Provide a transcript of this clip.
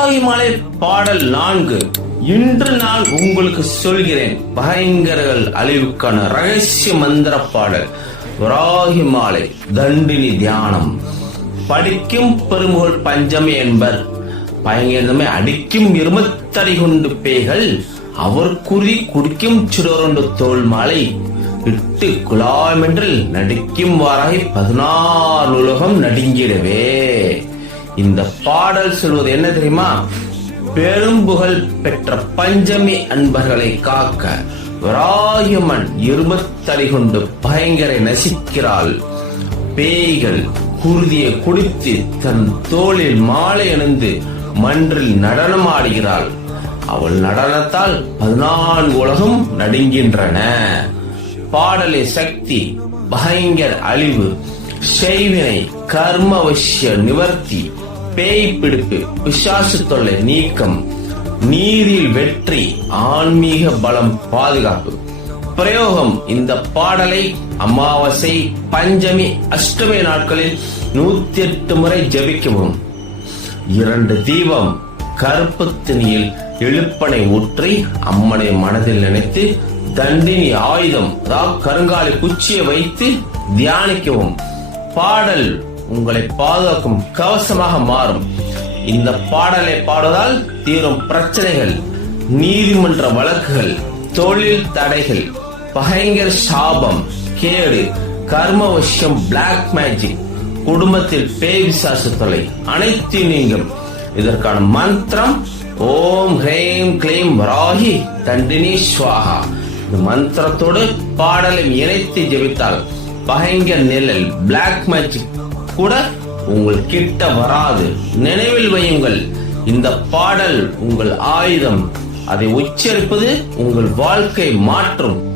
மலை பாடல் நான்கு. இன்று நான் உங்களுக்கு சொல்கிறேன் பயங்கரங்கள் அழிவுக்கான ரகசிய மந்திர பாடல். வராகி மாலை தண்டினி தியானம். படிக்கும் பெருமுகழ் பஞ்சமி என்பர். பயங்கரமே அடிக்கும் இருமத்தடி கொண்டு பேய்கள் அவர் குறி குடிக்கும் சிறோரண்டு தோல் மாலை. இட்டு குழாமென்றில் நடிக்கும் வாராகி பதினாறு உலகம் நடுங்கிடவே. இந்த பாடல் சொல்வது என்ன தெரியுமா? பெரும் புகழ் பெற்ற பஞ்சமி அன்பர்களை காக்க ராயமன் இருபத்தடி கொண்டு பயங்கரை நசிக்கிறாள். பேய்கள் குருதியை குடித்து தன் தோளில் மாலை அணிந்து மன்றில் நடனம் ஆடுகிறாள். அவள் நடனத்தால் பதினான்கு உலகம் நடுங்கின்றன. பாடலை சக்தி பயங்கர அழிவு செய்வினை கர்மவசிய நிவர்த்தி பேய் பிடிப்பு பிசாசு தொல்லை நீக்கம் நீரில் வெற்றி ஆன்மீக பலம் பாதுகாப்பு. பிரயோகம் இந்த பாடலை அமாவாசை பஞ்சமி அஷ்டமி நாட்களில் நூத்தி எட்டு முறை ஜபிக்கவும். இரண்டு தீபம் கருப்பு திணியில் எழுப்பனை ஊற்றி அம்மனை மனதில் நினைத்து தண்டினி ஆயுதம் அதாவது கருங்காலி குச்சியை வைத்து தியானிக்கவும். பாடல் உங்களை பாதுகாக்கும் கவசமாக மாறும். இந்த பாடலை பாடுவதால் தீரும் பிரச்சனைகள் நீதிமன்ற வழக்குகள் தொழில் தடைகள் பயங்கர சாபம் கேடு கர்மவசியம் பிளாக் மேஜிக் குடும்பத்தில் பேய் விசாச தொலை அனைத்து நீங்கும். இதற்கான மந்திரம் ஓம் ஹ்ரீம் க்ளீம் ராகி தண்டினி ஸ்வாஹா. இந்த மந்திரத்தோடு பாடலை இணைத்து ஜெபித்தால் பயங்கர நிழல் பிளாக் மேஜிக் கூட உங்கள் கிட்ட வராது. நினைவில் வையுங்கள். இந்த பாடல் உங்கள் ஆயுதம். அதை உச்சரிப்பது உங்கள் வாழ்க்கை மாற்றும்.